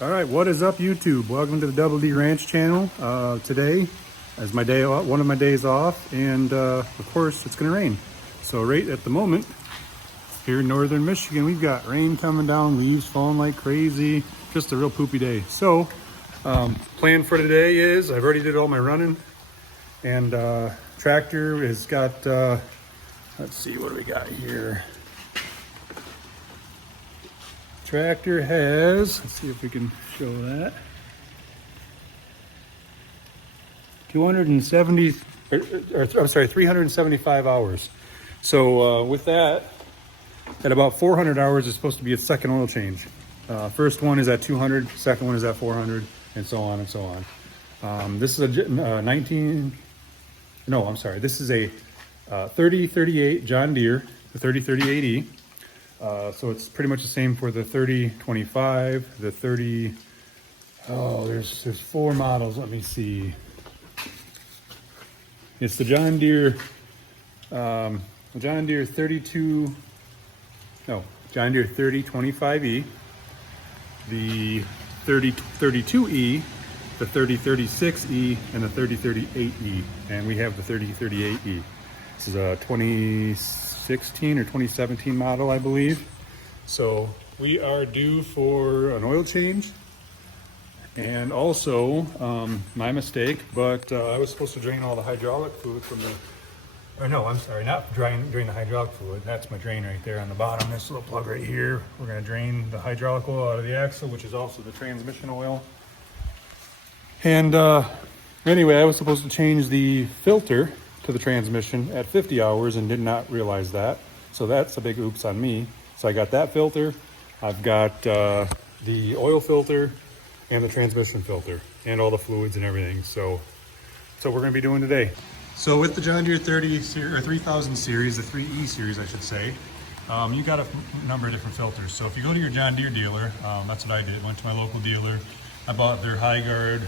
All right, what is up, YouTube? Welcome to the Double D Ranch channel. Today is my day off, one of my days off, and of course it's gonna rain. So right at the moment, here in northern Michigan, we've got rain coming down, leaves falling like crazy. Just a real poopy day. So plan for today is I've already did all my running, and tractor has got let's see, what do we got here? Tractor has, let's see if we can show that, 375 hours. So with that, at about 400 hours is supposed to be its second oil change. First one is at 200, second one is at 400, and so on and so on. This is a this is a 3038 John Deere, the 3038E. So it's pretty much the same for the 3025, the 30, there's four models, let me see. It's the John Deere 3025E, the 3032E, the 3036E, and the 3038E, and we have the 3038E. This is a 2016 or 2017 model, I believe. So we are due for an oil change, and also my mistake, but I was supposed to drain all the hydraulic fluid from the, or no, I'm sorry, not drain the hydraulic fluid. That's my drain right there on the bottom. This little plug right here. We're going to drain the hydraulic oil out of the axle, which is also the transmission oil. And anyway, I was supposed to change the filter to the transmission at 50 hours and did not realize that. So that's a big oops on me. So I got that filter. I've got the oil filter and the transmission filter and all the fluids and everything. So we're gonna be doing today. So with the John Deere 3000 series, the 3E series, I should say, you got a number of different filters. So if you go to your John Deere dealer, that's what I did. Went to my local dealer. I bought their High Guard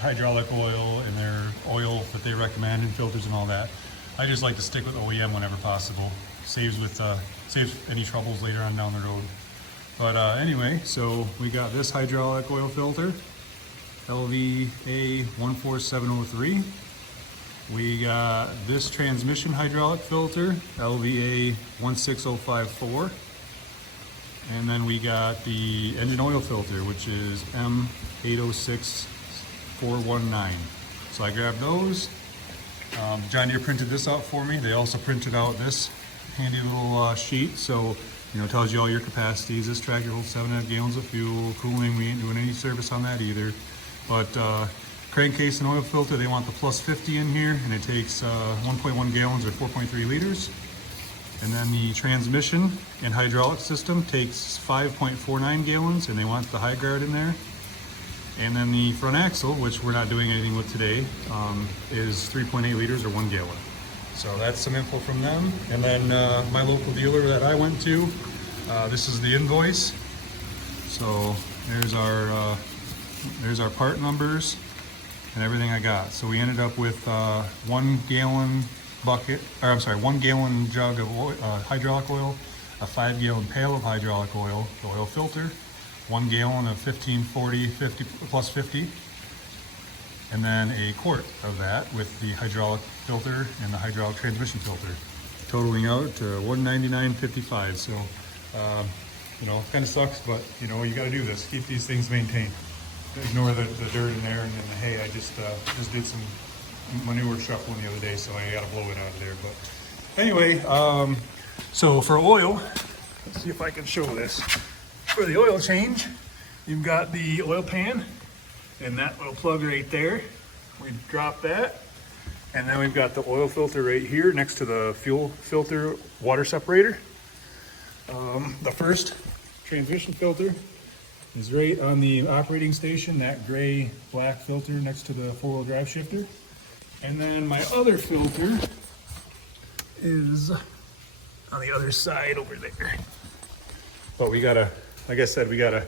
hydraulic oil and their oil that they recommend and filters and all that. I just like to stick with OEM whenever possible. Saves any troubles later on down the road. But anyway, so we got this hydraulic oil filter, LVA 14703. We got this transmission hydraulic filter, LVA 16054. And then we got the engine oil filter, which is M806419. So I grabbed those. John Deere printed this out for me. They also printed out this handy little sheet. So, you know, it tells you all your capacities. This tractor holds 7.5 gallons of fuel. Cooling, we ain't doing any service on that either. But crankcase and oil filter, they want the plus 50 in here, and it takes 1.1 gallons or 4.3 liters. And then the transmission and hydraulic system takes 5.49 gallons, and they want the High Guard in there. And then the front axle, which we're not doing anything with today, is 3.8 liters or 1 gallon. So that's some info from them. And then my local dealer that I went to, this is the invoice. So there's our part numbers and everything I got. So we ended up with 1 gallon bucket, or I'm sorry, 1 gallon jug of oil, hydraulic oil, a 5 gallon pail of hydraulic oil, the oil filter, 1 gallon of 1540 50 plus 50, and then a quart of that with the hydraulic filter and the hydraulic transmission filter, totaling out to $199.55. So you know, it kind of sucks, but you know, you got to do this, keep these things maintained. Ignore the dirt in there and then the hay. I just did some manure shuffling the other day, so I got to blow it out of there. But anyway, so for oil, let's see if I can show this. For the oil change, you've got the oil pan and that little plug right there. We drop that, and then we've got the oil filter right here next to the fuel filter water separator. The first transmission filter is right on the operating station, that gray black filter next to the four-wheel drive shifter. And then my other filter is on the other side over there. But we gotta, like I said, we gotta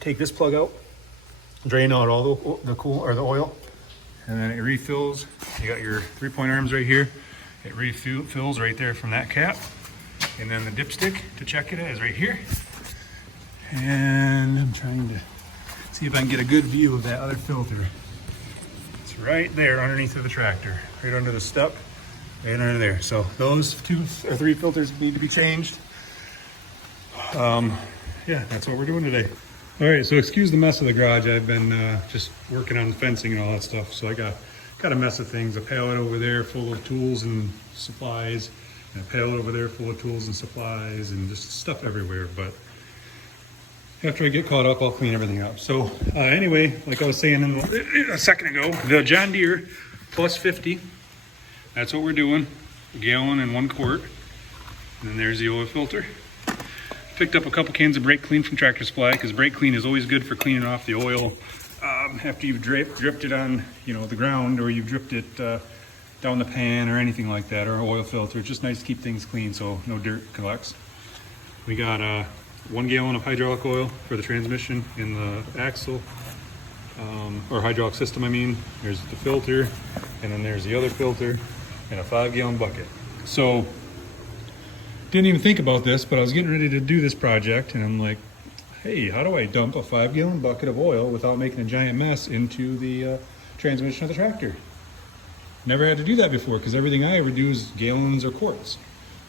take this plug out, drain out all the oil, and then it refills. You got your 3-point arms right here. It refills right there from that cap. And then the dipstick to check it is right here. And I'm trying to see if I can get a good view of that other filter. It's right there underneath of the tractor, right under the step, right under there. So those 2 or 3 filters need to be changed. Yeah, that's what we're doing today. All right, so excuse the mess of the garage. I've been just working on the fencing and all that stuff. So I got a mess of things. A pallet over there full of tools and supplies, and a pallet over there full of tools and supplies, and just stuff everywhere. But after I get caught up, I'll clean everything up. So anyway, like I was saying a second ago, the John Deere plus 50, that's what we're doing, a gallon and 1 quart. And then there's the oil filter. Picked up a couple cans of brake clean from Tractor Supply, because brake clean is always good for cleaning off the oil after you've dripped it on, the ground, or you've dripped it down the pan or anything like that, or oil filter. It's just nice to keep things clean so no dirt collects. We got 1 gallon of hydraulic oil for the transmission in the axle, or hydraulic system, I mean. There's the filter, and then there's the other filter, and a 5-gallon bucket. So, didn't even think about this, but I was getting ready to do this project, and I'm like, hey, how do I dump a 5-gallon bucket of oil without making a giant mess into the transmission of the tractor? Never had to do that before, because everything I ever do is gallons or quarts.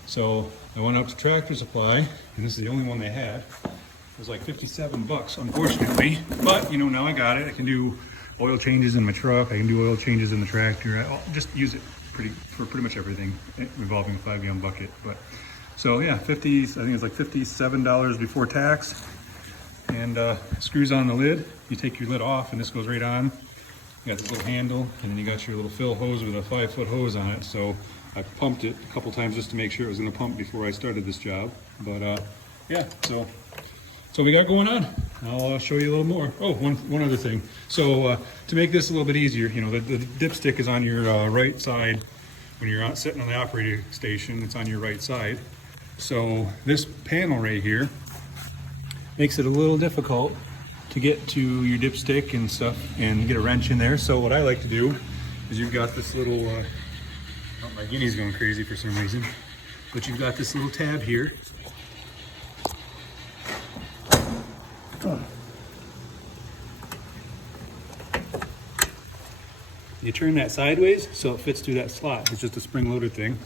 So I went up to Tractor Supply, and this is the only one they had. It was like 57 bucks, unfortunately. But, now I got it. I can do oil changes in my truck. I can do oil changes in the tractor. I'll just use it for pretty much everything involving a 5-gallon bucket. But so yeah, I think it's like $57 before tax. And screws on the lid. You take your lid off, and this goes right on. You got this little handle, and then you got your little fill hose with a 5-foot hose on it. So I pumped it a couple times just to make sure it was going to pump before I started this job. But yeah, so we got going on. I'll show you a little more. Oh, one other thing. So to make this a little bit easier, the dipstick is on your right side. When you're sitting on the operating station, it's on your right side. So this panel right here makes it a little difficult to get to your dipstick and stuff and get a wrench in there. So what I like to do is you've got this little, oh, my guinea's going crazy for some reason, but you've got this little tab here. You turn that sideways so it fits through that slot. It's just a spring-loaded thing.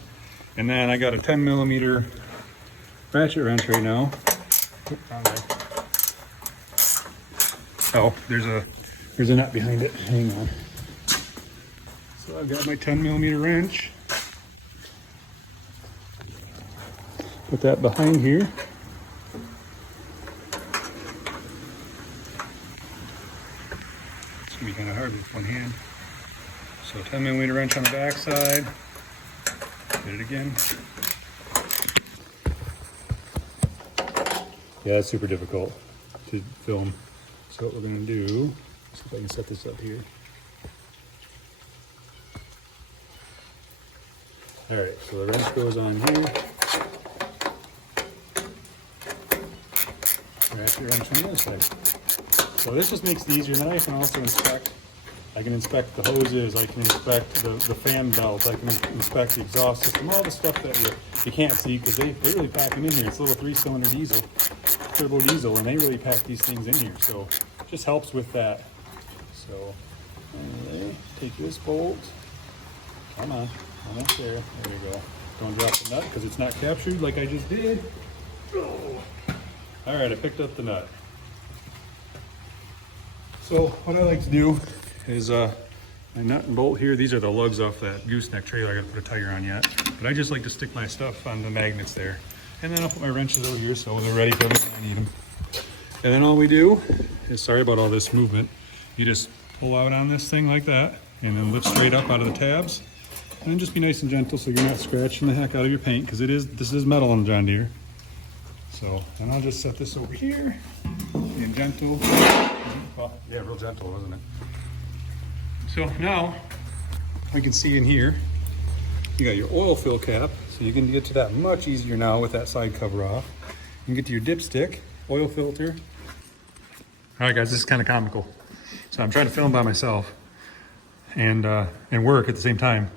And then I got a 10mm ratchet wrench right now. Oh, there's a nut behind it. Hang on. So I've got my 10mm wrench. Put that behind here. It's gonna be kind of hard with one hand. So 10mm wrench on the back side. Hit it again. Yeah, it's super difficult to film. So what we're gonna do, see if I can set this up here. All right, so the wrench goes on here. Ratchet wrench on the other side. So this just makes it easier. And then I can also inspect. I can inspect the hoses. I can inspect the fan belt. I can inspect the exhaust system. All the stuff that you can't see because they really pack them in here. It's a little 3-cylinder diesel, turbo diesel, and they really pack these things in here. So it just helps with that. So anyway, take this bolt. Come on, almost there. There we go. Don't drop the nut because it's not captured like I just did. Oh. All right, I picked up the nut. So what I like to do is my nut and bolt here. These are the lugs off that gooseneck trailer. I got to put a tire on yet, but I just like to stick my stuff on the magnets there, and then I'll put my wrenches over here so they're ready for when I need them. And then all we do is, sorry about all this movement, you just pull out on this thing like that, and then lift straight up out of the tabs, and then just be nice and gentle so you're not scratching the heck out of your paint, because this is metal on John Deere. So, and I'll just set this over here, being gentle. Well, yeah, real gentle, wasn't it? So now, we can see in here, you got your oil fill cap, so you can get to that much easier now with that side cover off. You can get to your dipstick, oil filter. All right, guys, this is kind of comical. So I'm trying to film by myself and work at the same time,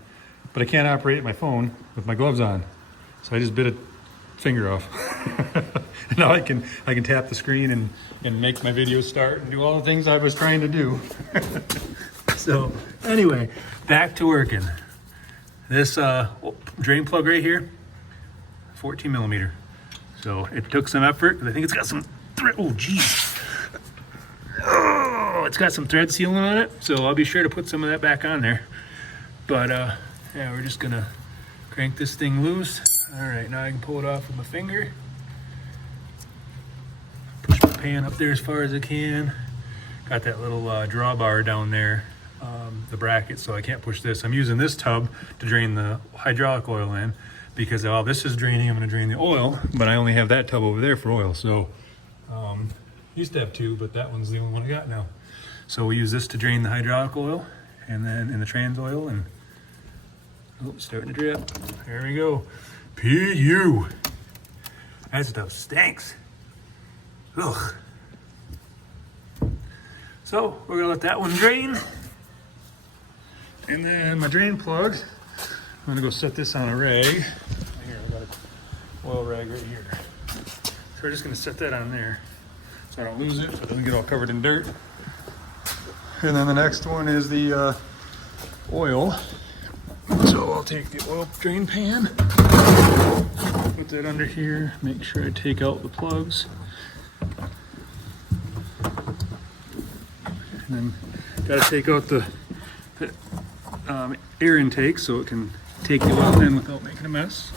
but I can't operate my phone with my gloves on. So I just bit a finger off. Now I can tap the screen and make my video start and do all the things I was trying to do. So anyway, back to working. This drain plug right here, 14 millimeter. So it took some effort, but I think it's got some thread. Oh geez. Oh, it's got some thread sealing on it, so I'll be sure to put some of that back on there. But yeah, we're just gonna crank this thing loose. All right, now I can pull it off with my finger. Push my pan up there as far as I can. Got that little drawbar down there, the bracket, so I can't push this. I'm using this tub to drain the hydraulic oil in, because while this is draining, I'm gonna drain the oil, but I only have that tub over there for oil. So used to have two, but that one's the only one I got now. So we use this to drain the hydraulic oil, and then in the trans oil, and oh, starting to drip. There we go. PU. That stuff stinks. Ugh. So we're gonna let that one drain. And then my drain plug, I'm gonna go set this on a rag. Here, I got an oil rag right here. So we're just gonna set that on there so I don't lose it, so it doesn't get all covered in dirt. And then the next one is the oil. So I'll take the oil drain pan, put that under here, make sure I take out the plugs. And then gotta take out the air intake so it can take the oil in without making a mess.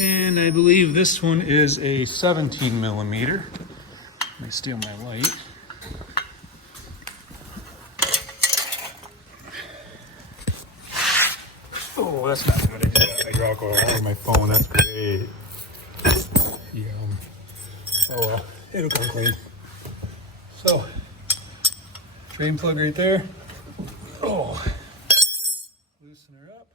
And I believe this one is a 17 millimeter. Let me steal my light. Oh, that's not good. I did hydraulic oil on my phone. That's great. Yum. Oh well, it'll come clean. So, drain plug right there. Oh, loosen her up.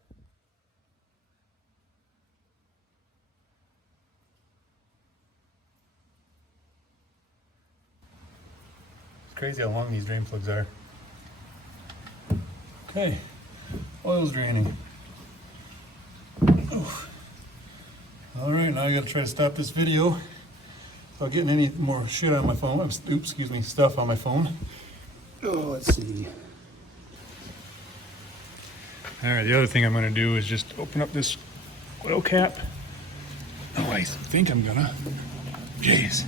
It's crazy how long these drain plugs are. Okay, oil's draining. Oof. All right, now I gotta try to stop this video without getting any more shit on my phone. Oops, excuse me, stuff on my phone. Oh, let's see. All right, the other thing I'm gonna do is just open up this oil cap. Oh, I think I'm gonna. Jeez.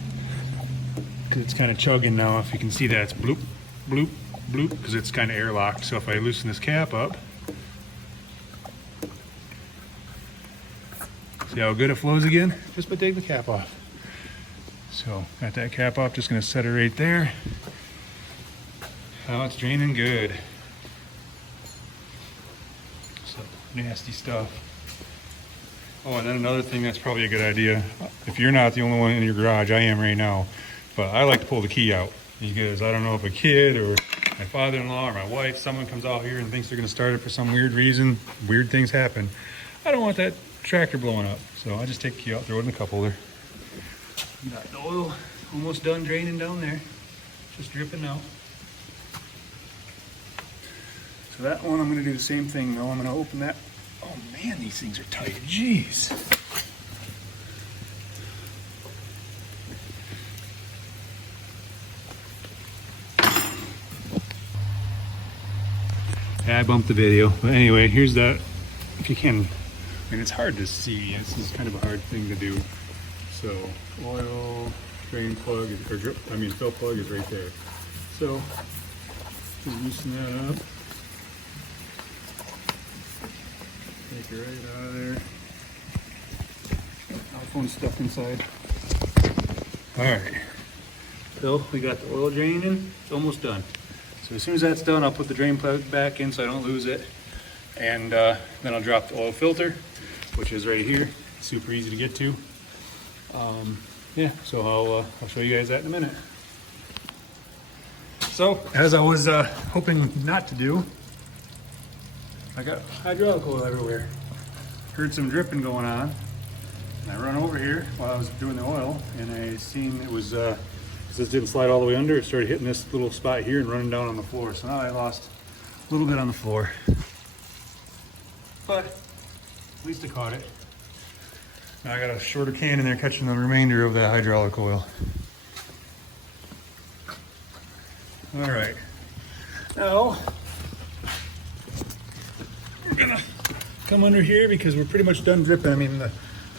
Because it's kind of chugging now. If you can see that, it's bloop, bloop, bloop, because it's kind of airlocked. So if I loosen this cap up, see how good it flows again? Just by taking the cap off. So got that cap off, just gonna set it right there. Oh, it's draining good. So nasty stuff. Oh, and then another thing that's probably a good idea, if you're not the only one in your garage, I am right now, but I like to pull the key out, because I don't know if a kid or my father-in-law or my wife, someone comes out here and thinks they're gonna start it for some weird reason, weird things happen. I don't want that tractor blowing up, so I just take the key out, throw it in the cup holder. Got the oil almost done draining down there, just dripping now. So that one, I'm gonna do the same thing though. I'm gonna open that. Oh man, these things are tight, jeez. Yeah, I bumped the video, but anyway, here's that. If you can, I mean, it's hard to see. This is kind of a hard thing to do. So, oil, drain plug, or I mean, fill plug is right there. So, just loosen that up. Take it right out of there. Our phone's stuck inside. All right. So, we got the oil draining. It's almost done. So, as soon as that's done, I'll put the drain plug back in so I don't lose it. And then I'll drop the oil filter, which is right here. Super easy to get to. Yeah, so I'll show you guys that in a minute. So, as I was hoping not to do, I got hydraulic oil everywhere. Heard some dripping going on. And I run over here while I was doing the oil, and I seen it was, this didn't slide all the way under, it started hitting this little spot here and running down on the floor. So now I lost a little bit on the floor. But at least I caught it. Now I got a shorter can in there catching the remainder of that hydraulic oil. All right, now we're gonna come under here because we're pretty much done dripping. I mean, the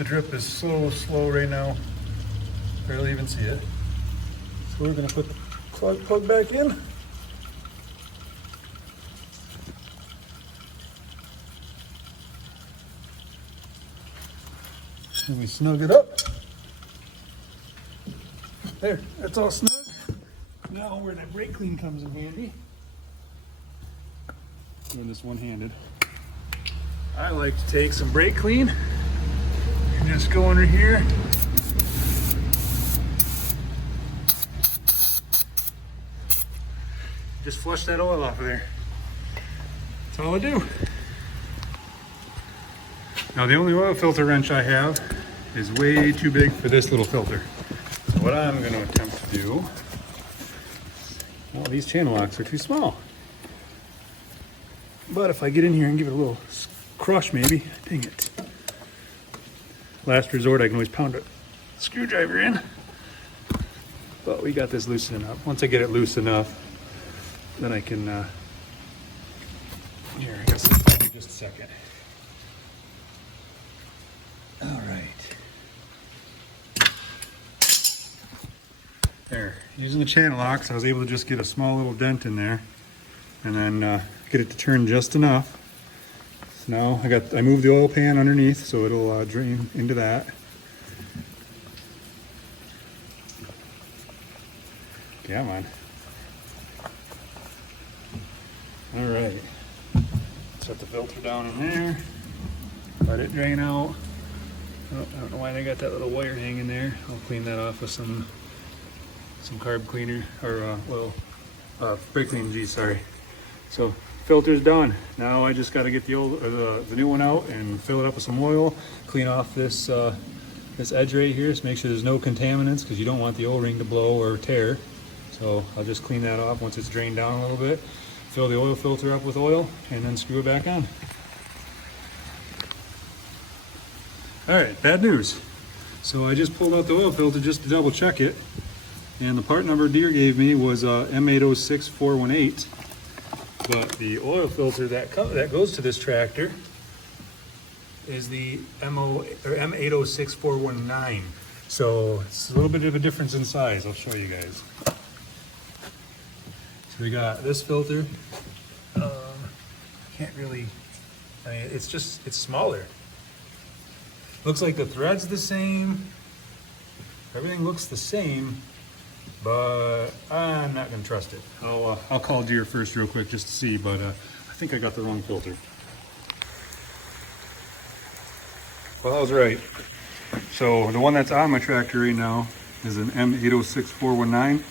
drip is so slow right now, barely even see it. So we're gonna put the plug back in. And we snug it up. There, that's all snug. Now where that brake clean comes in handy. Doing this one-handed. I like to take some brake clean and just go under here. Just flush that oil off of there. That's all I do. Now the only oil filter wrench I have is way too big for this little filter. So what I'm going to attempt to do, well, these channel locks are too small. But if I get in here and give it a little crush maybe, dang it. Last resort, I can always pound a screwdriver in. But we got this loosened up. Once I get it loose enough, then I can, here, I guess just a second. All right. There, using the channel locks, I was able to just get a small little dent in there and then get it to turn just enough. So now I moved the oil pan underneath so it'll drain into that. Come on. All right. Set the filter down in there. Let it drain out. Oh, I don't know why they got that little wire hanging there. I'll clean that off with some carb cleaner or brake clean. Geez, sorry. So filter's done. Now I just got to get the old or the new one out and fill it up with some oil. Clean off this this edge right here. So make sure there's no contaminants because you don't want the O-ring to blow or tear. So I'll just clean that off once it's drained down a little bit. Fill the oil filter up with oil and then screw it back on. All right, bad news. So I just pulled out the oil filter just to double check it. And the part number Deere gave me was M806418. But the oil filter that goes to this tractor is the M806419. So it's a little bit of a difference in size. I'll show you guys. So we got this filter. Can't really, I mean, it's smaller. Looks like the thread's the same. Everything looks the same, but I'm not gonna trust it. I'll call Deere first real quick just to see, but I think I got the wrong filter. Well, I was right. So the one that's on my tractor right now is an M806419,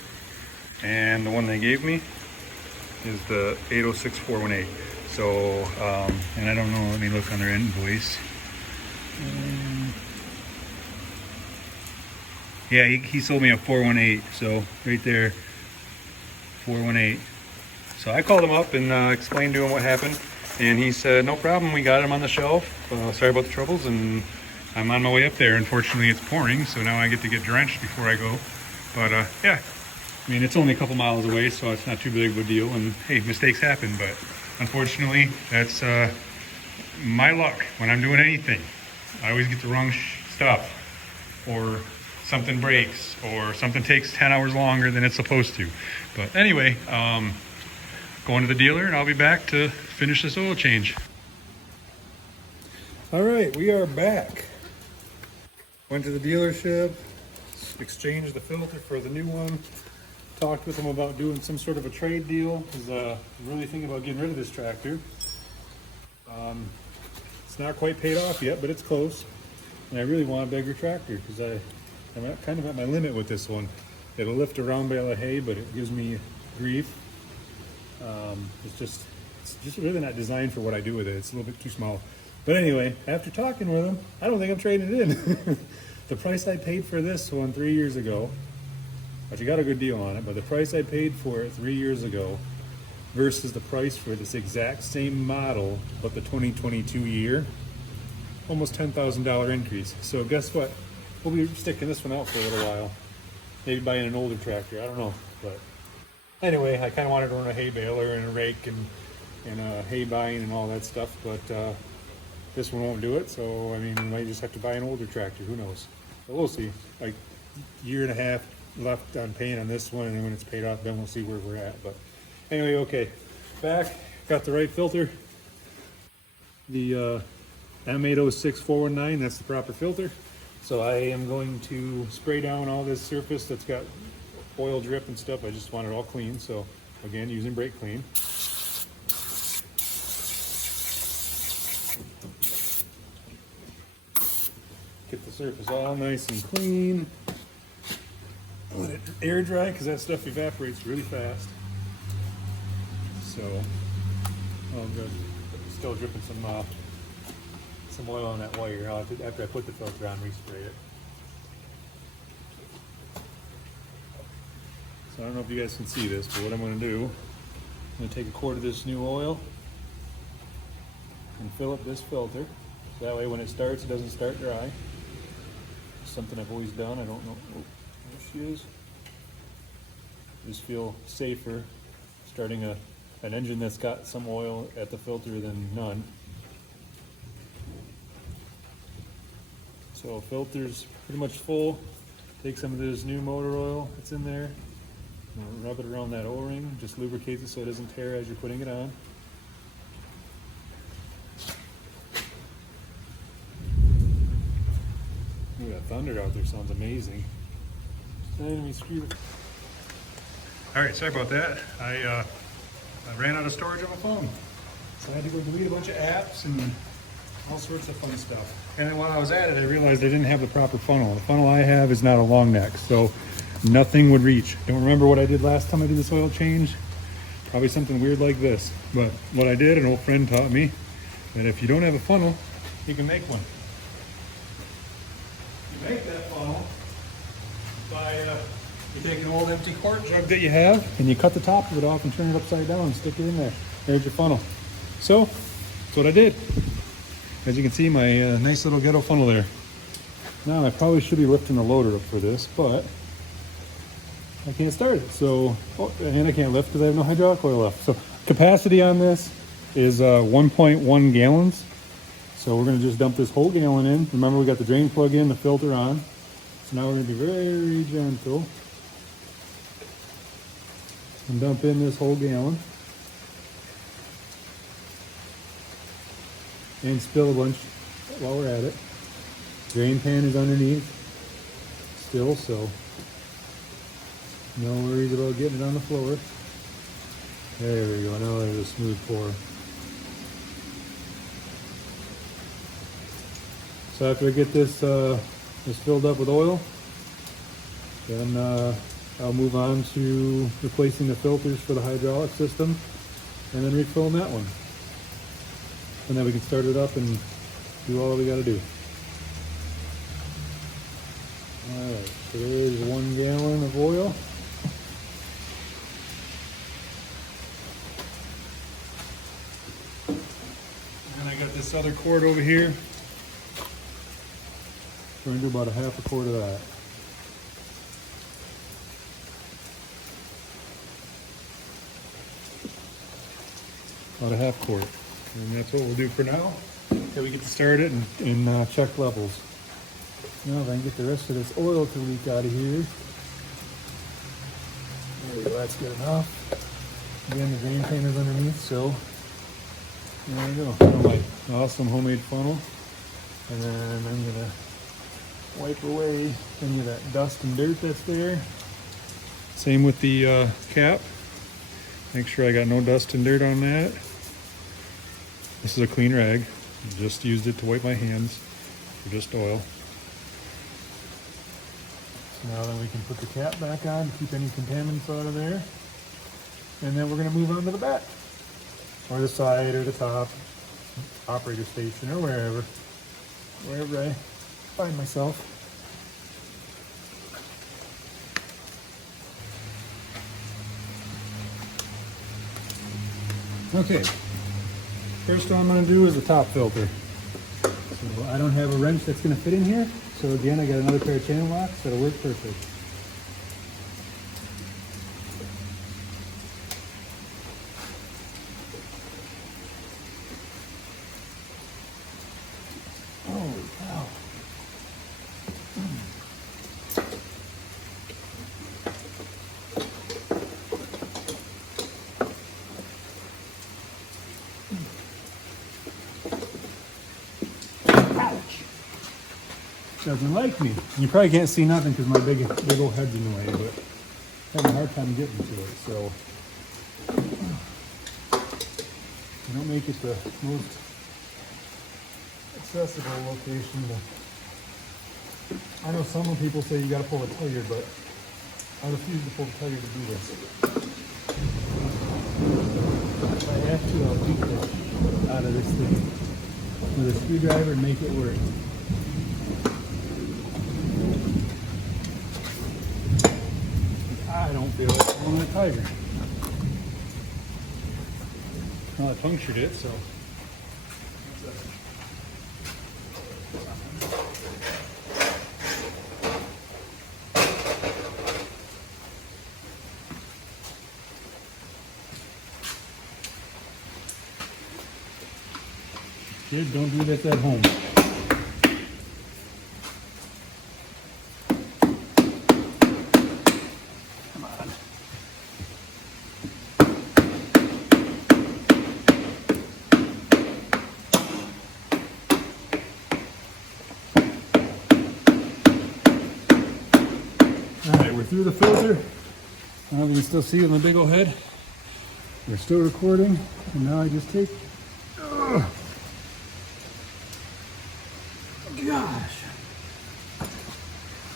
and the one they gave me is the 806418. So, and I don't know, let me look on their invoice. Yeah, he sold me a 418, so right there, 418. So I called him up and explained to him what happened, and he said, no problem, we got him on the shelf. Sorry about the troubles, and I'm on my way up there. Unfortunately, it's pouring, so now I get to get drenched before I go. But yeah, I mean, it's only a couple miles away, so it's not too big of a deal, and hey, mistakes happen, but unfortunately, that's my luck when I'm doing anything. I always get the wrong stuff, or something breaks, or something takes 10 hours longer than it's supposed to. But anyway, going to the dealer, and I'll be back to finish this oil change. All right, we are back. Went to the dealership, exchanged the filter for the new one, talked with them about doing some sort of a trade deal, because I'm really thinking about getting rid of this tractor. It's not quite paid off yet, but it's close. And I really want a bigger tractor because I'm kind of at my limit with this one. It'll lift around bale of hay, but it gives me grief. It's just really not designed for what I do with it. It's a little bit too small. But anyway, after talking with them, I don't think I'm trading it in. The price I paid for this one 3 years ago, but you got a good deal on it, but the price I paid for it 3 years ago versus the price for this exact same model, but the 2022 year, almost $10,000 increase. So guess what? We'll be sticking this one out for a little while. Maybe buying an older tractor, I don't know. But anyway, I kind of wanted to run a hay baler and a rake and a hay buying and all that stuff, but this one won't do it. So, I mean, we might just have to buy an older tractor, who knows? But we'll see. Like, year and a half left on paying on this one, and then when it's paid off, then we'll see where we're at. But anyway, okay, back, got the right filter. The M806419, that's the proper filter. So I am going to spray down all this surface that's got oil drip and stuff. I just want it all clean. So again, using brake clean. Get the surface all nice and clean. Let it air dry because that stuff evaporates really fast. So, oh good. Still dripping some oil on that wire. After I put the filter on, respray it. So I don't know if you guys can see this, but what I'm going to do, I'm going to take a quart of this new oil and fill up this filter. So that way when it starts, it doesn't start dry. It's something I've always done. I don't know. Oh, there she is. Just feel safer starting an engine that's got some oil at the filter than none. So filter's pretty much full. Take some of this new motor oil that's in there, rub it around that O-ring, just lubricate it so it doesn't tear as you're putting it on. Ooh, that thunder out there sounds amazing. Let me screw it. All right, sorry about that. I ran out of storage on my phone, so I had to go delete a bunch of apps and all sorts of fun stuff. And then while I was at it, I realized I didn't have the proper funnel. The funnel I have is not a long neck, so nothing would reach. Don't remember what I did last time I did this oil change. Probably something weird like this. But what I did, an old friend taught me that if you don't have a funnel, you can make one. You make that funnel by you take an old empty quart jug that you have and you cut the top of it off and turn it upside down and stick it in there. There's your funnel. So that's what I did. As you can see, my nice little ghetto funnel there. Now I probably should be lifting the loader up for this, but I can't start it. So, and I can't lift because I have no hydraulic oil left. So capacity on this is 1.1 gallons. So we're gonna just dump this whole gallon in. Remember, we got the drain plug in, the filter on. So now we're gonna be very gentle and dump in this whole gallon. And spill a bunch while we're at it. Drain pan is underneath still, so no worries about getting it on the floor. There we go, now there's a smooth pour. So after I get this filled up with oil, then I'll move on to replacing the filters for the hydraulic system and then refilling that one. And then we can start it up and do all we gotta do. Alright, so there's 1 gallon of oil. And then I got this other quart over here. We're gonna do about a half a quart of that. About a half quart. And that's what we'll do for now until we get to start it and check levels. Now if I can get the rest of this oil to leak out of here. There we go, that's good enough. Again, the drain pan is underneath, so there we go. Got my awesome homemade funnel. And then I'm gonna wipe away any of that dust and dirt that's there. Same with the cap. Make sure I got no dust and dirt on that. This is a clean rag. Just used it to wipe my hands for just oil. So now then we can put the cap back on, keep any contaminants out of there. And then we're gonna move on to the back. Or the side or the top, operator station or wherever I find myself. Okay. First one I'm going to do is the top filter. So I don't have a wrench that's going to fit in here. So again, I got another pair of channel locks that'll work perfect. Holy cow. Ouch. Doesn't like me. You probably can't see nothing because my big old head's in the way, but I'm having a hard time getting to it. So I don't make it the most accessible location. I know some people say you got to pull the tire, but I refuse to pull the tire to do this. If I have to, I'll beat it out of this thing with a screwdriver and make it work. I don't feel like pulling a tire. Well, I punctured it, so. Kids, don't do this at home. Come on. All right, we're through the filter. I don't know if you can still see it in the big old head. We're still recording, and now I just take. Ugh. Gosh.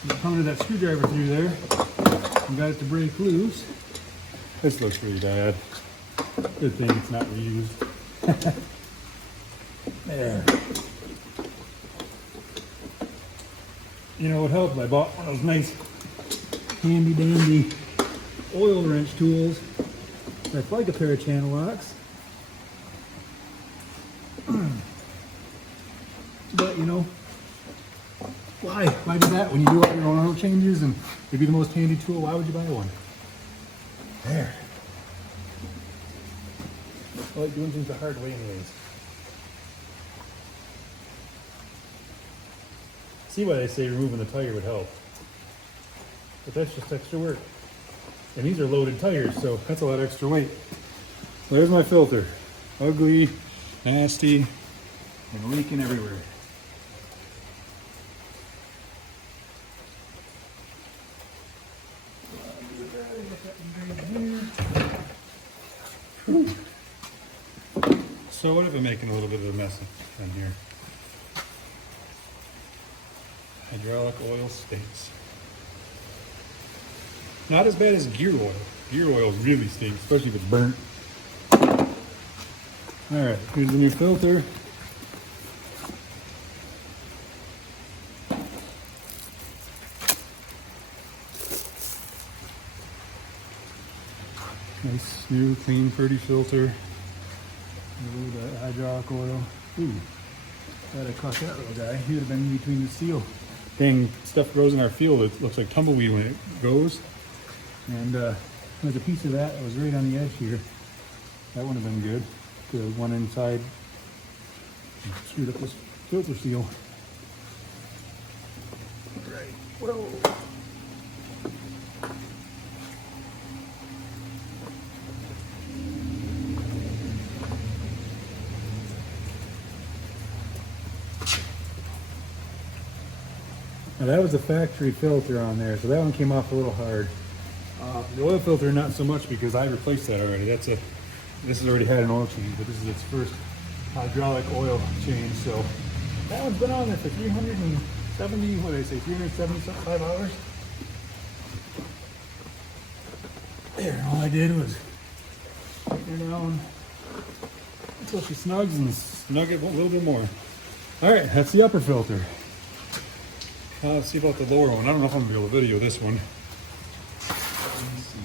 I pounded that screwdriver through there and got it to break loose. This looks really bad. Good thing it's not reused. There. You know what helped? I bought one of those nice handy dandy oil wrench tools that's like a pair of channel locks. But you know, why do that when you do all your own oil changes and it'd be the most handy tool? Why would you buy one? There. I like doing things the hard way anyways. See why they say removing the tire would help. But that's just extra work. And these are loaded tires, so that's a lot of extra weight. So there's my filter. Ugly, nasty, and leaking everywhere. So what if I'm making a little bit of a mess in here? Hydraulic oil stinks. Not as bad as gear oil. Gear oil really stinks, especially if it's burnt. Alright, here's the new filter. Nice, new, clean, pretty filter. A little bit of hydraulic oil. Ooh, glad I caught that little guy. He would have been in between the seal. Dang, stuff grows in our field. It looks like tumbleweed when it goes. And there's a piece of that was right on the edge here. That would have been good. The one inside screwed up this filter seal. All right, whoa. Now that was a factory filter on there, so that one came off a little hard. The oil filter, not so much because I replaced that already. This has already had an oil change, but this is its first hydraulic oil change. So that one's been on there for 370, what did I say, 375 hours? There, all I did was tighten her down until she snugs and snug it a little bit more. All right, that's the upper filter. Let's see about the lower one. I don't know if I'm gonna be able to video this one. Let me see.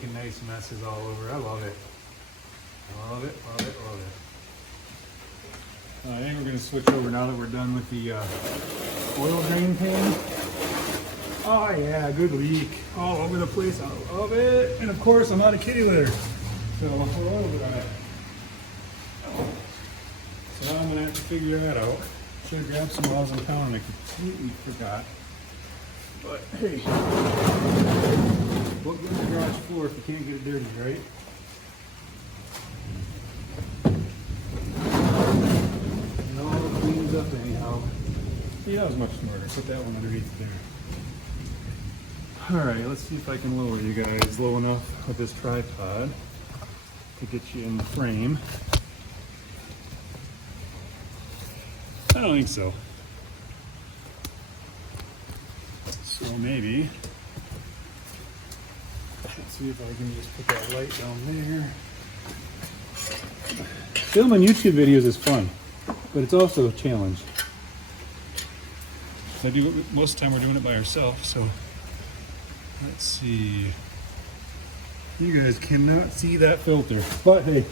making nice messes all over. I love it. Love it, love it, love it. I think we're going to switch over now that we're done with the oil drain pan. Oh yeah, good leak. All over the place. I love it. And of course, I'm out of kitty litter. So we're over that. So now I'm going to have to figure that out. Should have grabbed some while I was in town and I completely forgot. But hey, what goes in the garage floor if you can't get it dirty, right? And all it cleans up anyhow. See, that was much smarter. Put that one underneath there. Alright, let's see if I can lower you guys low enough with this tripod to get you in the frame. I don't think so. So maybe, let's see if I can just put that light down there. Filming YouTube videos is fun, but it's also a challenge. I do it, most of the time we're doing it by ourselves, so let's see. You guys cannot see that filter, but hey,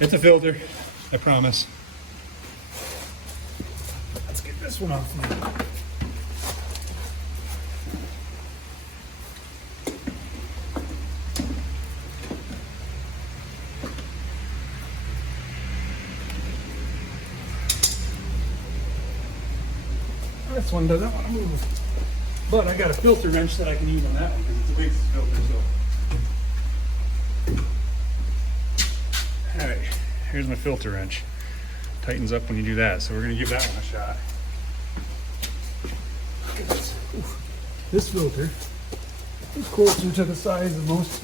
it's a filter, I promise. Let's get this one off now. This one doesn't want to move. But I got a filter wrench that I can use on that one because it's a big filter, so. Alright, here's my filter wrench. Tightens up when you do that, so we're going to give that one a shot. Look at this. This filter is closer to the size of most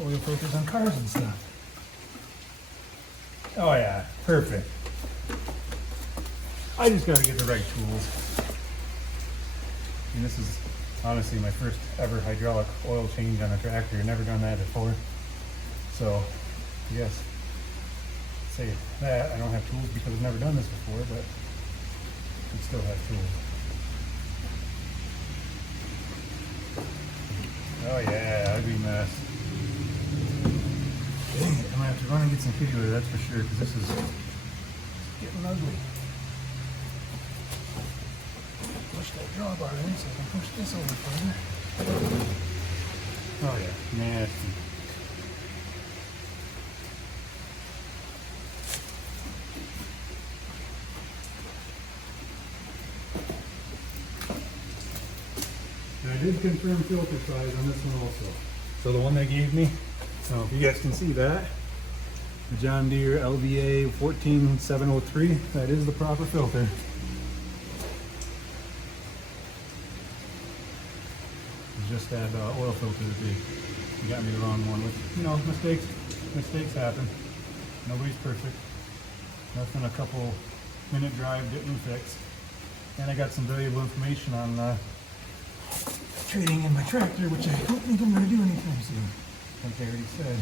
oil filters on cars and stuff. Oh yeah, perfect. I just got to get the right tools. And this is honestly my first ever hydraulic oil change on a tractor. I've never done that before. So, yes, say that. I don't have tools because I've never done this before, but I still have tools. Oh yeah, ugly mess. Dang it, I'm gonna have to run and get some kitty litter, that's for sure, because this is getting ugly. Push that drawbar in so I can push this over further. Oh yeah, nasty. And I did confirm filter size on this one also. So the one they gave me, so if you guys can see that, the John Deere LVA 14703, that is the proper filter. Just that oil filter that they got me the wrong one with. You know, mistakes happen. Nobody's perfect. Nothing a couple minute drive didn't fix. And I got some valuable information on trading in my tractor, which I don't think I'm going to do anytime soon, like I already said.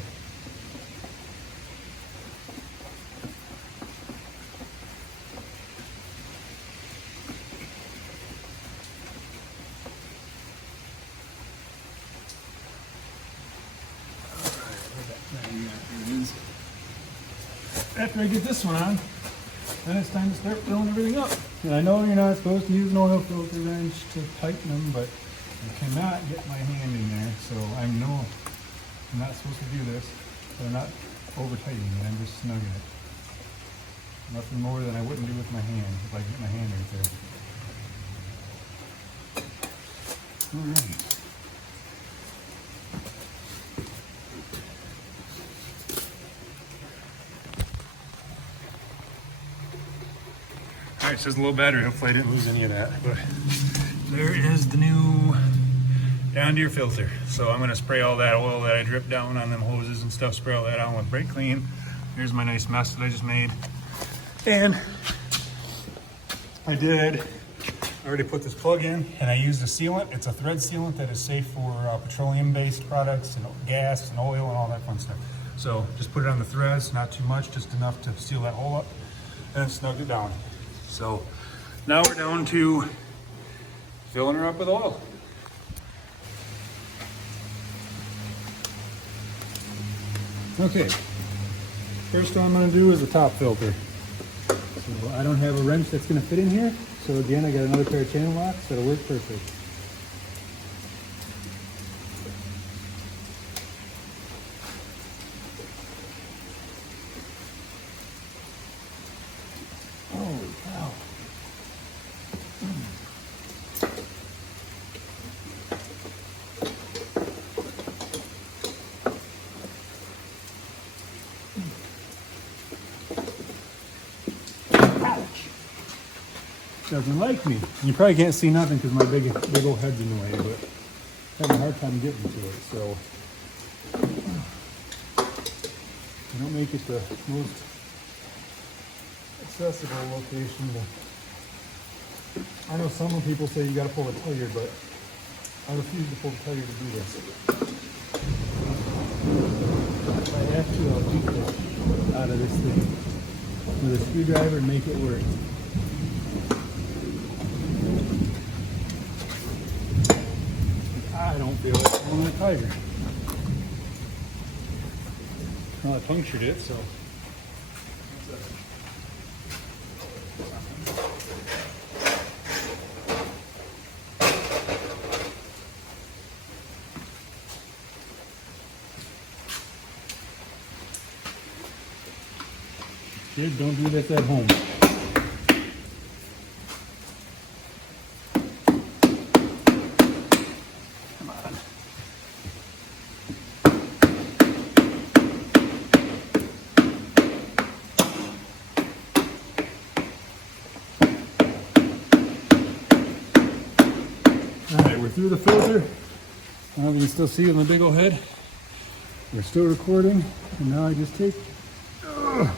After I get this one on, then it's time to start filling everything up. And I know you're not supposed to use an oil filter wrench to tighten them, but I cannot get my hand in there, so I know I'm not supposed to do this, but I'm not over tightening it, I'm just snugging it. Nothing more than I wouldn't do with my hand if I get my hand right there. Alright. Alright, so there's a low battery. Hopefully I didn't lose any of that. But there is the new John Deere filter. So I'm going to spray all that oil that I dripped down on them hoses and stuff, spray all that on with brake clean. Here's my nice mess that I just made. And I already put this plug in and I used a sealant. It's a thread sealant that is safe for petroleum-based products and gas and oil and all that fun stuff. So just put it on the threads, not too much, just enough to seal that hole up, and snugged it down. So now we're down to filling her up with oil. Okay, first one I'm going to do is the top filter. So I don't have a wrench that's going to fit in here, so again I got another pair of channel locks that'll work perfect. Holy cow. Doesn't like me. You probably can't see nothing because my big old head's in the way, but I'm having a hard time getting to it, so I don't make it the most accessible location. I know some people say you gotta pull the tire, but I refuse to pull the tire to do this. If I have to, I'll beat the out of this thing with a screwdriver and make it work. I don't feel it on the tire. Well, I punctured it, so. Kids, don't do this at home. Alright, we're through the filter. I don't know if you can still see it on the big old head. We're still recording, and now I just take. Ugh.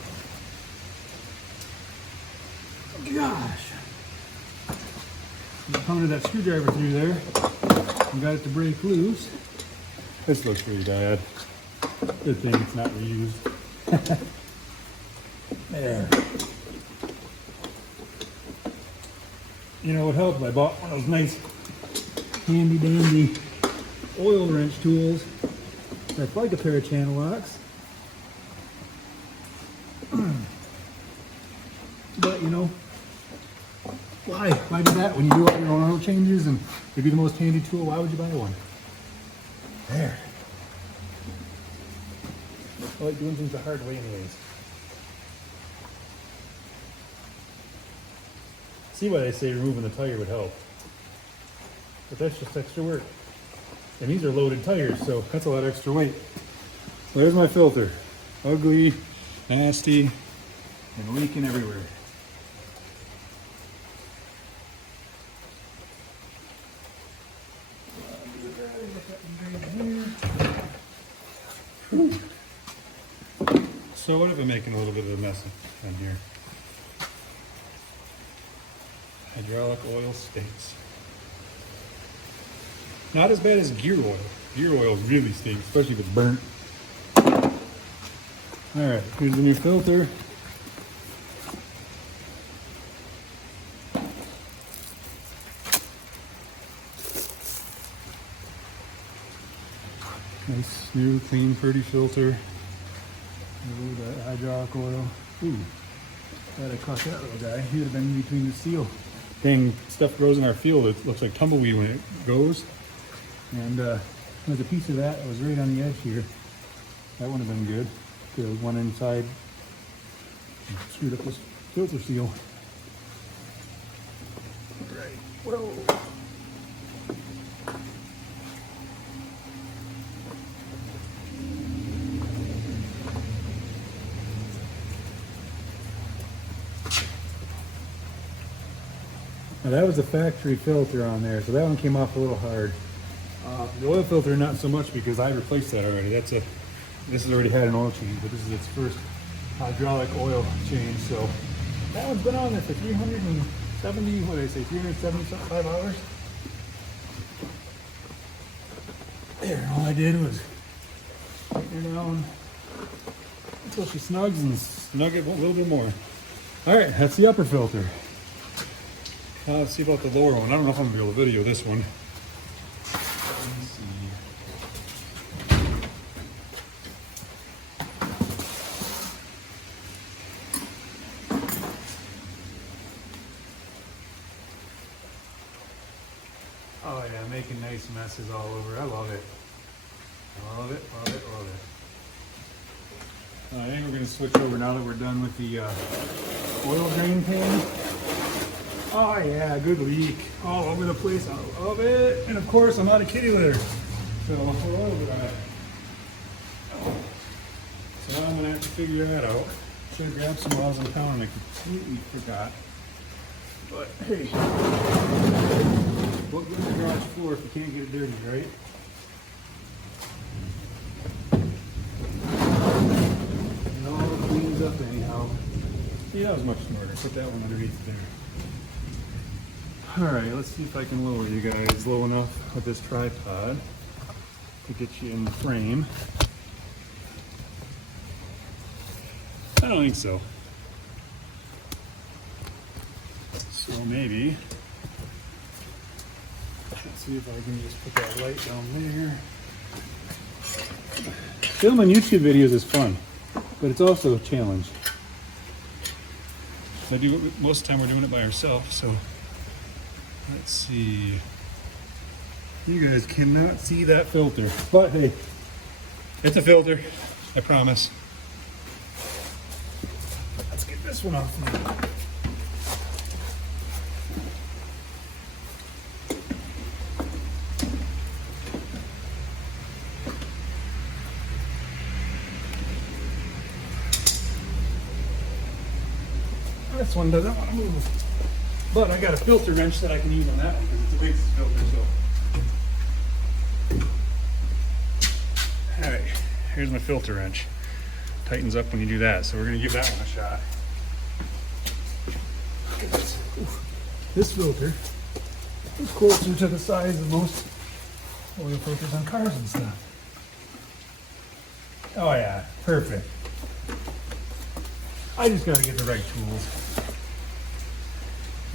Gosh! I pounded that screwdriver through there and got it to break loose. This looks really bad. Good thing it's not reused. There. You know what helped? I bought one of those nice handy dandy oil wrench tools that's like a pair of channel locks. But you know, why do that when you do all your own oil changes and it'd be the most handy tool? Why would you buy one? There. I like doing things the hard way anyways. See why they say removing the tire would help. But that's just extra work. And these are loaded tires, so that's a lot of extra weight. Well, there's my filter. Ugly, nasty, and leaking everywhere. So what if I'm making a little bit of a mess on here? Hydraulic oil stinks. Not as bad as gear oil. Gear oil really stinks, especially if it's burnt. Alright, here's the new filter. Nice, new, clean, pretty filter. A little bit of hydraulic oil. Ooh, gotta cut that little guy. He would have been in between the seal. Dang, stuff grows in our field. It looks like tumbleweed when it goes. And there's a piece of that was right on the edge here. That would have been good. Could have went inside and screwed up this filter seal. All right, whoa. Now that was a factory filter on there, so that one came off a little hard. The oil filter not so much because I replaced that already. This has already had an oil change, but this is its first hydraulic oil change. So that one's been on there for 370, what did I say, 375 hours? There, all I did was tighten her down until she snugs and snug it a little bit more. All right, that's the upper filter. Let's see about the lower one. I don't know if I'm gonna be able to video this one. Let's see. making nice messes all over. I love it. I love it, love it, love it. I think we're going to switch over now that we're done with the oil drain pan. Oh yeah, good leak. All over the place. I love it. And of course, I'm out of kitty litter. So, hello there. So now I'm going to have to figure that out. Should have grabbed some while I was in town and I completely forgot. But hey, what goes in the garage floor if you can't get it dirty, right? It all cleans up anyhow. See, that was much smarter. Put that one underneath there. Alright, let's see if I can lower you guys low enough with this tripod to get you in the frame. I don't think so. So maybe, let's see if I can just put that light down there. Filming YouTube videos is fun, but it's also a challenge. I do it, most of the time we're doing it by ourselves, so let's see. You guys cannot see that filter, but hey, it's a filter, I promise. Let's get this one off now. This one doesn't want to move, but I got a filter wrench that I can use on that one because it's a big filter. So, all right, here's my filter wrench. Tightens up when you do that, so we're gonna give that one a shot. Look at this. This filter is closer to the size of most oil filters on cars and stuff. Oh yeah, perfect. I just gotta get the right tools.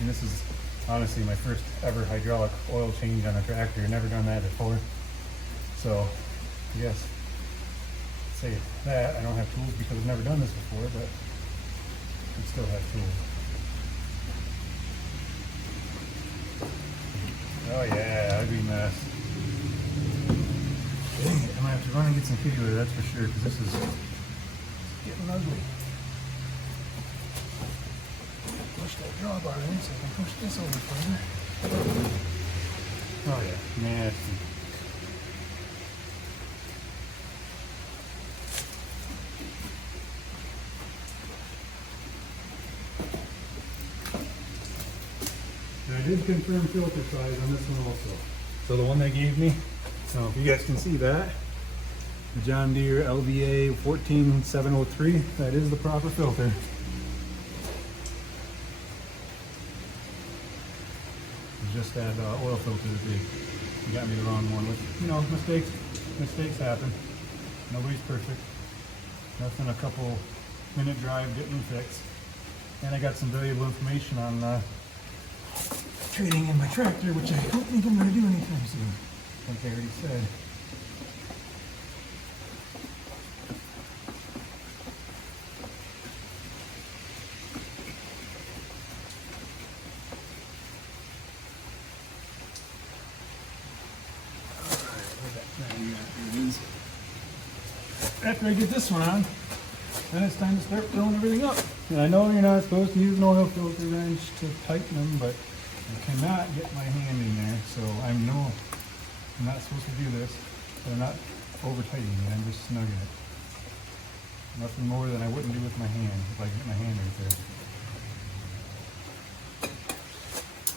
And this is honestly my first ever hydraulic oil change on a tractor. I've never done that before. So, yes, say that. I don't have tools because I've never done this before, but I still have tools. Oh yeah, ugly mess. Dang it, I'm gonna have to run and get some kitty litter, that's for sure, because this is getting ugly. Push that drawbar in so I can push this over further. Oh yeah, nasty. And I did confirm filter size on this one also. So the one they gave me, so if you guys can see that, the John Deere LVA 14703, that is the proper filter. Just that oil filter that they got me the wrong one with. You know, mistakes happen. Nobody's perfect. Nothing a couple minute drive getting fixed. And I got some valuable information on trading in my tractor, which I don't think I'm going to do anytime soon, like I already said. After I get this one on, then it's time to start filling everything up. And I know you're not supposed to use an oil filter wrench to tighten them, but I cannot get my hand in there, so I know I'm not supposed to do this, but I'm not over tightening it, I'm just snugging it. Nothing more than I wouldn't do with my hand if I get my hand right there.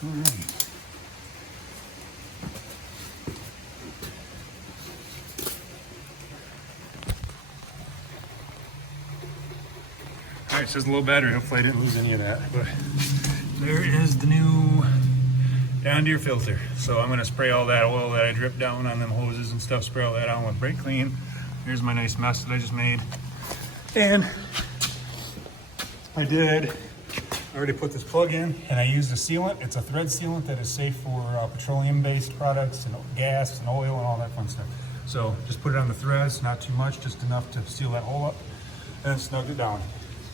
All right. Alright, it says low battery. Hopefully I didn't lose any of that. But there is the new John Deere filter. So I'm going to spray all that oil that I dripped down on them hoses and stuff, spray all that on with brake clean. Here's my nice mess that I just made. And I already put this plug in and I used a sealant. It's a thread sealant that is safe for petroleum-based products and gas and oil and all that fun stuff. So just put it on the threads, not too much, just enough to seal that hole up, and snug it down.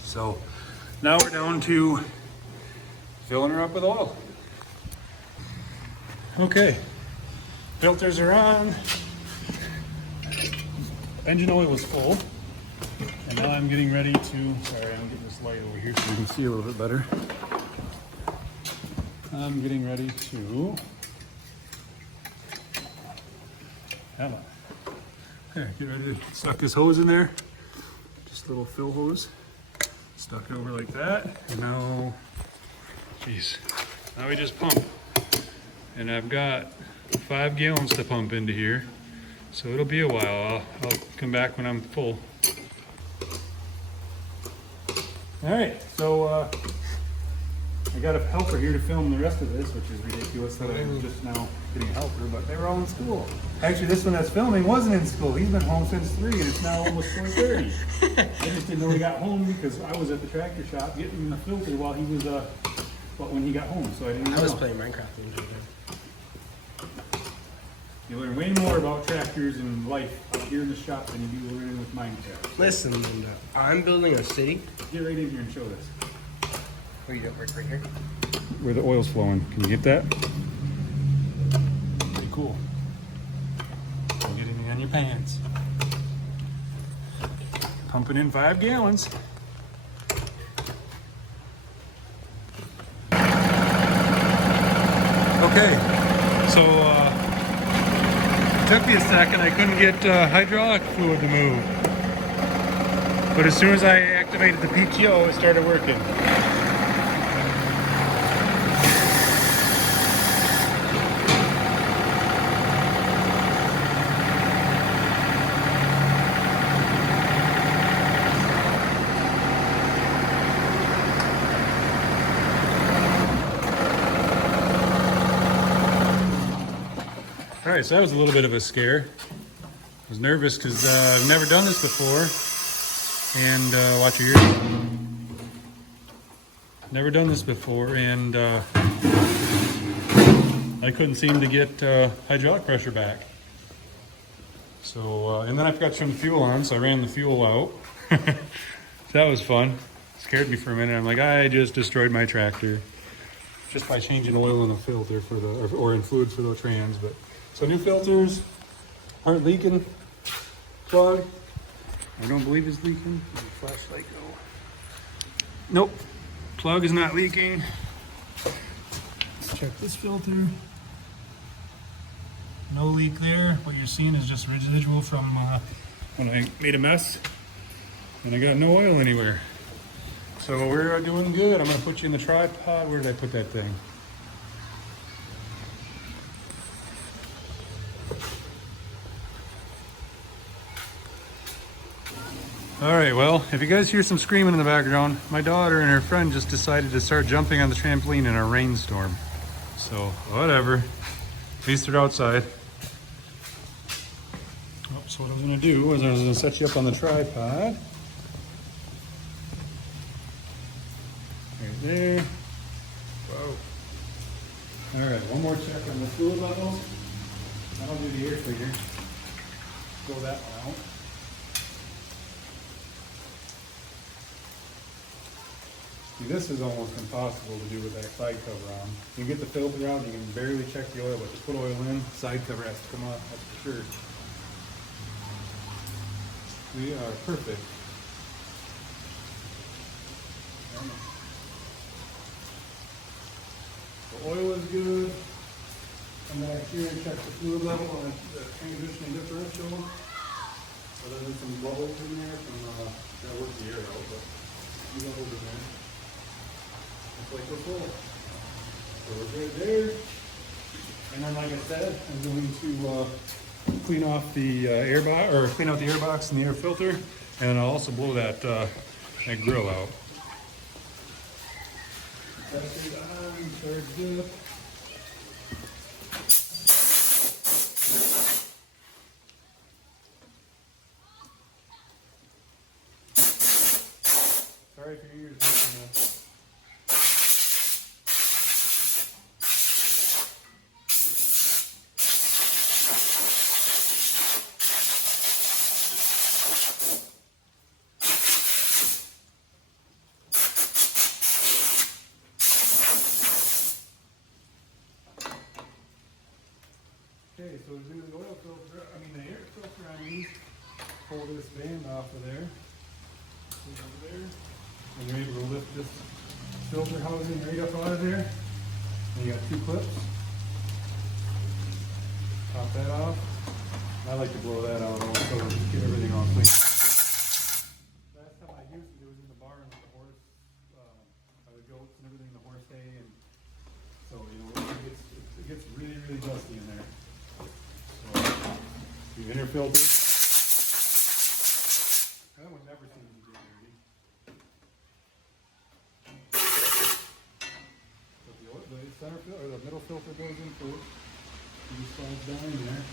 So now we're down to filling her up with oil. Okay, Filters are on. Engine oil was full. And now I'm getting ready to, sorry, I'm getting this light over here so you can see a little bit better. I'm getting ready to, come on. Okay, get ready to stuck this hose in there. Just a little fill hose. Stuck it over like that. And now, geez, now we just pump. And I've got 5 gallons to pump into here. So it'll be a while. I'll come back when I'm full. All right, so I got a helper here to film the rest of this, which is ridiculous that I'm just now getting a helper, but they were all in school. Actually, this one that's filming wasn't in school. He's been home since 3 and it's now almost 4:30. I just didn't know he got home because I was at the tractor shop getting the filter while he was, when he got home, so I didn't know. I was playing Minecraft the other day. You learn way more about tractors and life out here in the shop than you do learning with Minecraft. Listen, Linda, I'm building a city. Get right in here and show this. Where you at, right here? Where the oil's flowing. Can you get that? Pretty cool. Don't get anything on your pants. Pumping in 5 gallons. Okay, so it took me a second. I couldn't get hydraulic fluid to move. But as soon as I activated the PTO, it started working. All right, so that was a little bit of a scare. I was nervous because I've never done this before. And watch your ears. Never done this before, and I couldn't seem to get hydraulic pressure back. So, and then I forgot to turn the fuel on, so I ran the fuel out. That was fun. Scared me for a minute. I'm like, I just destroyed my tractor just by changing oil in the filter for the, or in fluid for the trans. But so new filters aren't leaking. Plug. I don't believe it's leaking. Flashlight go. Nope. Plug is not leaking. Let's check this filter. No leak there. What you're seeing is just residual from when I made a mess. And I got no oil anywhere. So we're doing good. I'm going to put you in the tripod. Where did I put that thing? All right, well, if you guys hear some screaming in the background, my daughter and her friend just decided to start jumping on the trampoline in a rainstorm. So, whatever. At least they're outside. Oh, so what I was gonna do is I was gonna set you up on the tripod. Right there. Whoa. All right, one more check on the fluid level. I don't do the air figure. Throw that one out. See, this is almost impossible to do with that side cover on. You get the filter out, you can barely check the oil, but to put oil in, side cover has to come off, that's for sure. We are perfect. The oil is good. I'm back here and check the fluid level on the transition differential. So there's some bubbles in there from, that works the air out, but some bubbles in there. Just like before. So we're good there. And then, like I said, I'm going to clean off the air box, or clean out the air box and the air filter, and I'll also blow that that grill out. Pressure's on, starts good. Sorry for your ears. Okay, so So do the oil filter, the air filter on these, pull this band off of there, put it over there, and you're able to lift this filter housing right up out of there. And you got 2 clips. Pop that off. I like to blow that out also, just get everything all clean. Last time I used it was in the barn with the horse, the goats and everything, the horse hay, and so it gets really, really dusty in there. So the inner filter, that one never seems to get dirty. But the center filter, or the middle filter goes in first. These slides down in there.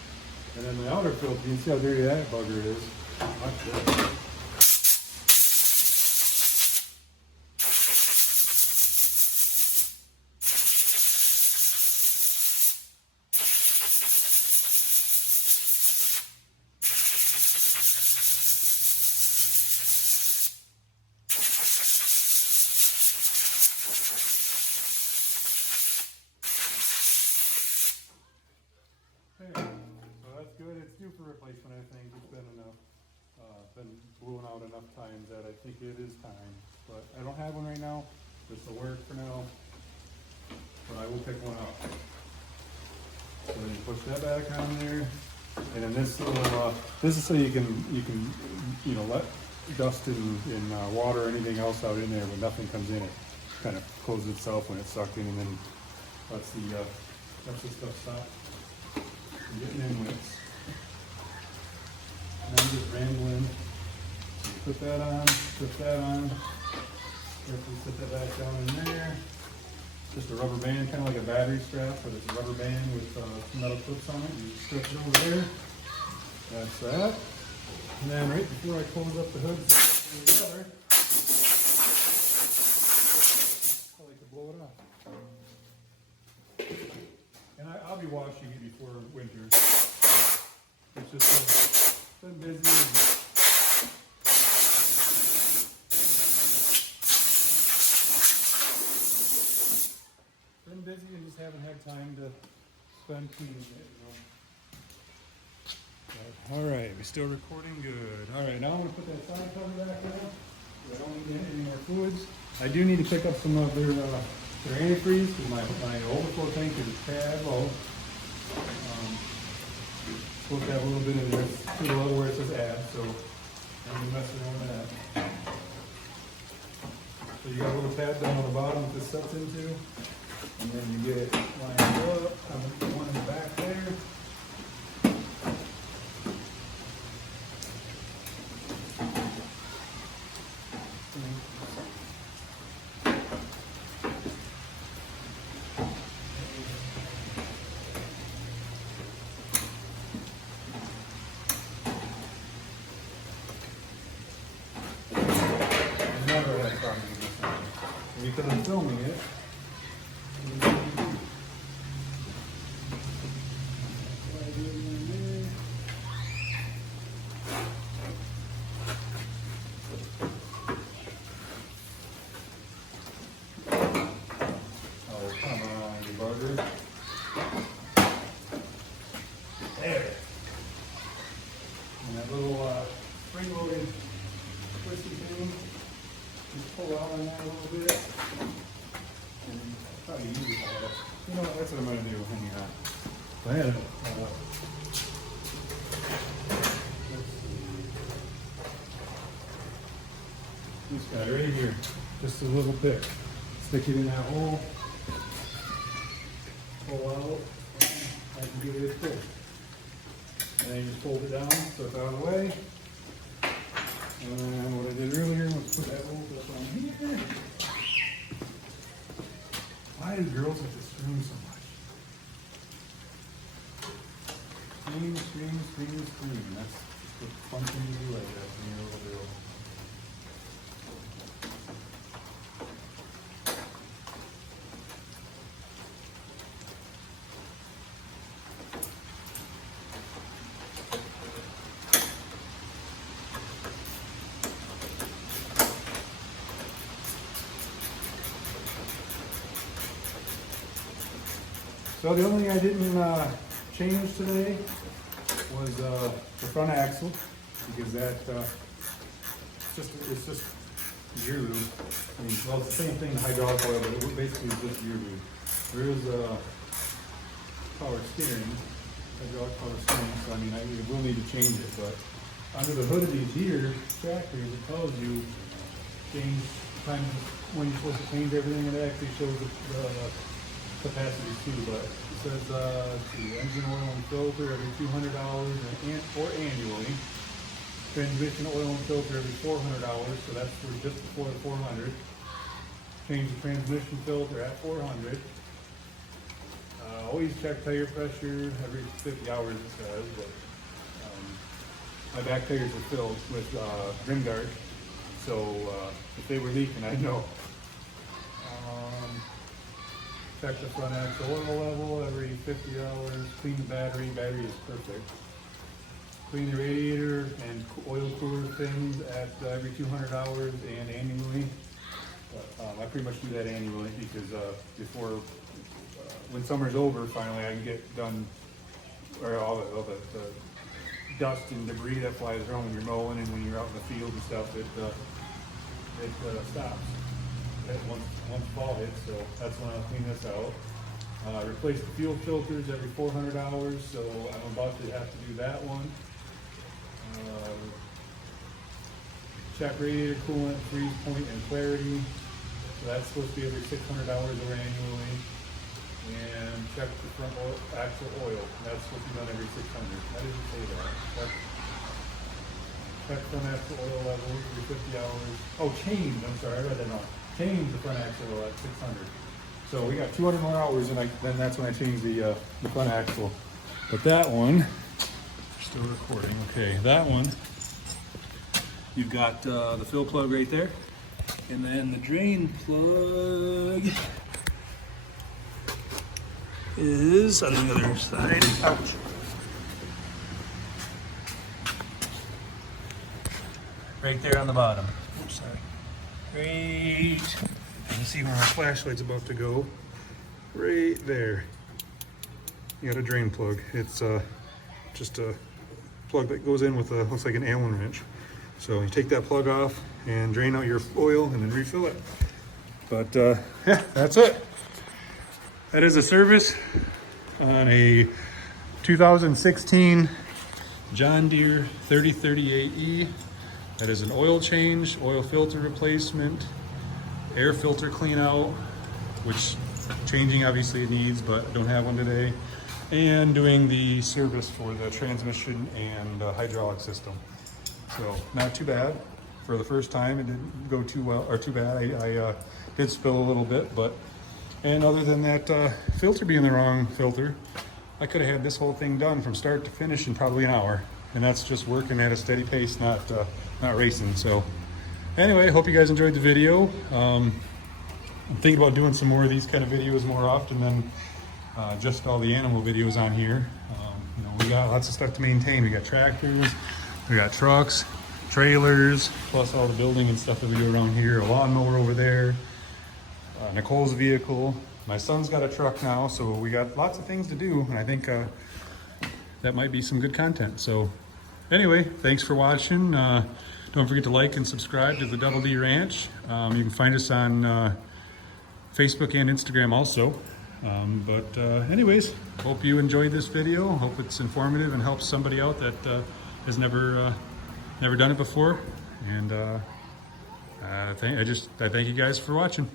And then the outer filter, you can see how dirty that bugger is. Watch that. Okay, so that's good. It's due for replacement, I think. It's been enough, been blown out enough times that I think it is time. But I don't have one right now. This will work for now. But I will pick one up. So then you push that back on there. And then this little, this is so you can let dust and water or anything else out in there when nothing comes in. It kind of closes itself when it's sucked in, and then lets the stuff stop. Getting in with. And I'm just rambling. Put that on, put that on. Carefully set that back down in there. Just a rubber band, kind of like a battery strap, but it's a rubber band with metal clips on it. You stretch it over there. That's that. And then right before I close up the hood together, I like to blow it off. And I'll be washing it before winter. It's just been busy. Been busy and just haven't had time to spend cleaning it. All right, we're still recording good. All right, now I'm gonna put that side cover back on. I don't need any more fluids. I do need to pick up some of their antifreeze because my overflow tank is a tad low. Supposed to have a little bit in there. It's too low where it says add, so I'm gonna mess around with that. So you got a little pad down on the bottom that this sets into, and then you get it lined up. I'm gonna put one in the back there. Because I'm filming it. Oh, come on, you bugger. There. And that little spring-loaded twisty thing. Just pull out on that a little bit. And probably use it all that. You know what, that's what I'm going to do. Hang on. I had it. This guy right here. Just a little pick. Stick it in that hole. Pull out. I can give it a push. And then you just fold it down so it's out of the way. And what I did earlier was put that old up on here. Why do girls have to scream so much? Scream. That's the fun thing to do, I guess, when you're a little girl. So the only thing I didn't changed today was the front axle, because that it's just gear lube. I mean, well, it's the same thing, the hydraulic oil, but it basically is just gear lube. There is power steering, hydraulic power steering, so I mean, I will need to change it, but under the hood of these Deere tractors, it tells you change time when you're supposed to change everything, and it actually shows the capacity too, but it says, let's see, engine oil and filter every $200 or annually. Transmission oil and filter every $400, so that's for just before the 400. Change the transmission filter at 400. Always check tire pressure every 50 hours, it says, but my back tires are filled with rim guard, so if they were leaking, I'd know. Check the front axle oil level every 50 hours. Clean the battery. Battery is perfect. Clean the radiator and oil cooler things at every 200 hours and annually. I pretty much do that annually because before, when summer's over, finally I can get done, or all the dust and debris that flies around when you're mowing and when you're out in the field and stuff, it stops. Once fall hits, so that's when I'll clean this out. Replace the fuel filters every 400 hours, so I'm about to have to do that one. Check radiator coolant, freeze point, and clarity. So that's supposed to be every $600 or annually. And check the front axle oil. And that's supposed to be done every 600. That doesn't say that. Check front axle oil levels every 50 hours. Oh, change. I'm sorry, I read that wrong. Change the front axle oil at 600. So we got 200 more hours, and then that's when I change the front axle. But that one, still recording. Okay, that one, you've got the fill plug right there, and then the drain plug is on the other side. Ouch. Right there on the bottom. Oops, sorry. Right. You can see where my flashlight's about to go. Right there. You got a drain plug. It's just a plug that goes in with a, looks like an Allen wrench. So you take that plug off and drain out your oil and then refill it. But yeah, that's it. That is a service on a 2016 John Deere 3038E. That is an oil change, oil filter replacement, air filter clean out, which changing obviously it needs, but I don't have one today, and doing the service for the transmission and hydraulic system. So not too bad. For the first time, it didn't go too well, or too bad. I did spill a little bit, but, and other than that filter being the wrong filter, I could have had this whole thing done from start to finish in probably an hour. And that's just working at a steady pace, not racing. So anyway, hope you guys enjoyed the video. I'm thinking about doing some more of these kind of videos more often than just all the animal videos on here. You know, we got lots of stuff to maintain. We got tractors, we got trucks, trailers, plus all the building and stuff that we do around here. A lawnmower over there, Nicole's vehicle. My son's got a truck now, so we got lots of things to do. And I think that might be some good content. So anyway, thanks for watching. Don't forget to like and subscribe to the Double D Ranch. You can find us on Facebook and Instagram also. Anyways, hope you enjoyed this video. Hope it's informative and helps somebody out that has never done it before. And I thank you guys for watching.